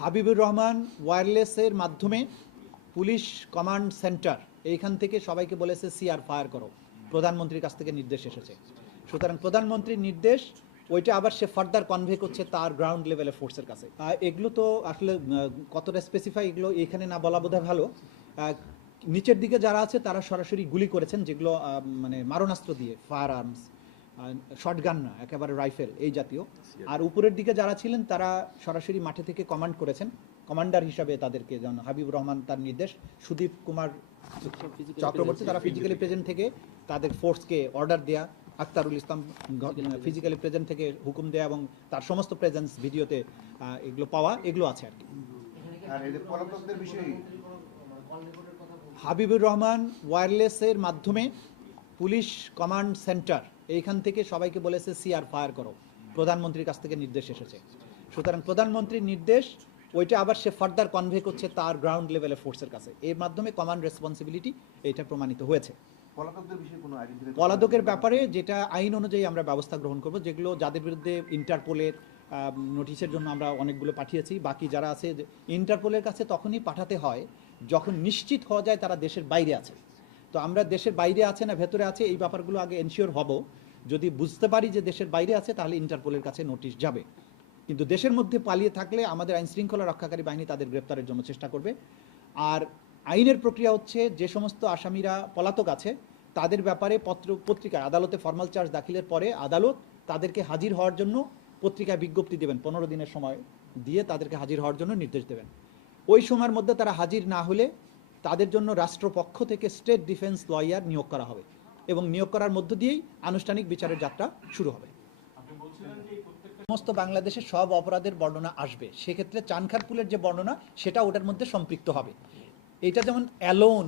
হাবিবুর রহমান ওয়্যারলেসের মাধ্যমে police command centre, এইখান থেকে সবাইকে বলেছে, সিআর ফায়ার করো। প্রধানমন্ত্রীর কাছ থেকে নির্দেশ এসেছে। সুতরাং প্রধানমন্ত্রীর নির্দেশ, ওইটা আবার সে ফার্দার কনভে করছে তার গ্রাউন্ড লেভেলের ফোর্সের কাছে। এগুলো তো আসলে কতটা স্পেসিফাই এগুলো এখানে না বলা বোধহয় ভালো। নিচের দিকে যারা আছে, তারা সরাসরি গুলি করেছেন, যেগুলো মানে মারণাস্ত্র দিয়ে ফায়ার আর্মস শর্টগান না একেবারে রাইফেল এই জাতীয়। আর উপরের দিকে যারা ছিলেন তারা সরাসরি মাঠে থেকে কমান্ড করেছেন। কমান্ডার হিসাবে তাদেরকে যেমন হাবিবুর রহমান তার নির্দেশ সুদীপ কুমার চক্রবর্তী তারা ফিজিক্যালি প্রেজেন্ট থেকে তাদের ফোর্সকে অর্ডার দেয়া আক্তারুল ইসলাম ফিজিক্যালি প্রেজেন্ট থেকে হুকুম দেয়া এবং তার সমস্ত প্রেজেন্স ভিডিওতে এগুলো পাওয়া এগুলো আছে আর কি। আর এই যে পলাতকদের বিষয়ে হাবিবুর রহমান ওয়্যারলেসের মাধ্যমে পুলিশ কমান্ড সেন্টার এইখান থেকে সবাইকে বলেছে সিআর ফায়ার করো। প্রধানমন্ত্রীর কাছ থেকে নির্দেশ এসেছে। সুতরাং প্রধানমন্ত্রীর নির্দেশ ওইটা আবার সে ফার্দার কনভে করছে তার গ্রাউন্ড লেভেলের ফোর্সের কাছে। এর মাধ্যমে কমান্ড রেসপন্সিবিলিটি এটা প্রমাণিত হয়েছে। পলাতকের ব্যাপারে যেটা আইন অনুযায়ী আমরা ব্যবস্থা গ্রহণ করব যেগুলো যাদের বিরুদ্ধে ইন্টারপোলের নোটিশের জন্য আমরা অনেকগুলো পাঠিয়েছি। বাকি যারা আছে ইন্টারপোলের কাছে তখনই পাঠাতে হয় যখন নিশ্চিত হওয়া যায় তারা দেশের বাইরে আছে। তো আমরা দেশের বাইরে আছে না, ভেতরে আছে, এই ব্যাপারগুলো আগে এনশিওর হব। যদি বুঝতে পারি যে দেশের বাইরে আছে, তাহলে ইন্টারপোলের কাছে নোটিশ যাবে। কিন্তু দেশের মধ্যে পালিয়ে থাকলে আমাদের আইন শৃঙ্খলা রক্ষাকারী বাহিনী তাদের গ্রেপ্তারের জন্য চেষ্টা করবে। আর আইনের প্রক্রিয়া হচ্ছে যে সমস্ত আসামিরা পলাতক আছে, তাদের ব্যাপারে পত্র, পত্রিকায়, আদালতে ফর্মাল চার্জ দাখিলের পরে আদালত তাদেরকে হাজির হওয়ার জন্য পত্রিকায় বিজ্ঞপ্তি দেবেন। পনেরো দিনের সময় দিয়ে তাদেরকে হাজির হওয়ার জন্য নির্দেশ দেবেন। ওই সময়ের মধ্যে তারা হাজির না হলে তাদের জন্য রাষ্ট্রপক্ষ থেকে স্টেট ডিফেন্স লয়ার নিয়োগ করা হবে এবং নিয়োগ করার মধ্য দিয়েই আনুষ্ঠানিক বিচারের যাত্রা শুরু হবে। সমস্ত বাংলাদেশের সব অপরাধের বর্ণনা আসবে। সেক্ষেত্রে চানখারপুলের যে বর্ণনা, সেটা ওটার মধ্যে সম্পৃক্ত হবে। এটা যেমন অ্যালোন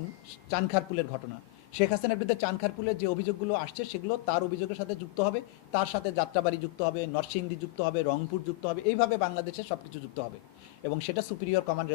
চানখারপুলের ঘটনা। শেখ হাসিনার বিরুদ্ধে চানখারপুলের যে অভিযোগগুলো আসছে, সেগুলো তার অভিযোগের সাথে যুক্ত হবে, তার সাথে যাত্রাবাড়ি যুক্ত হবে, নরসিংদী যুক্ত হবে, রংপুর যুক্ত হবে, এইভাবে বাংলাদেশের সব কিছু যুক্ত হবে এবং সেটা সুপিরিয়র কমান্ড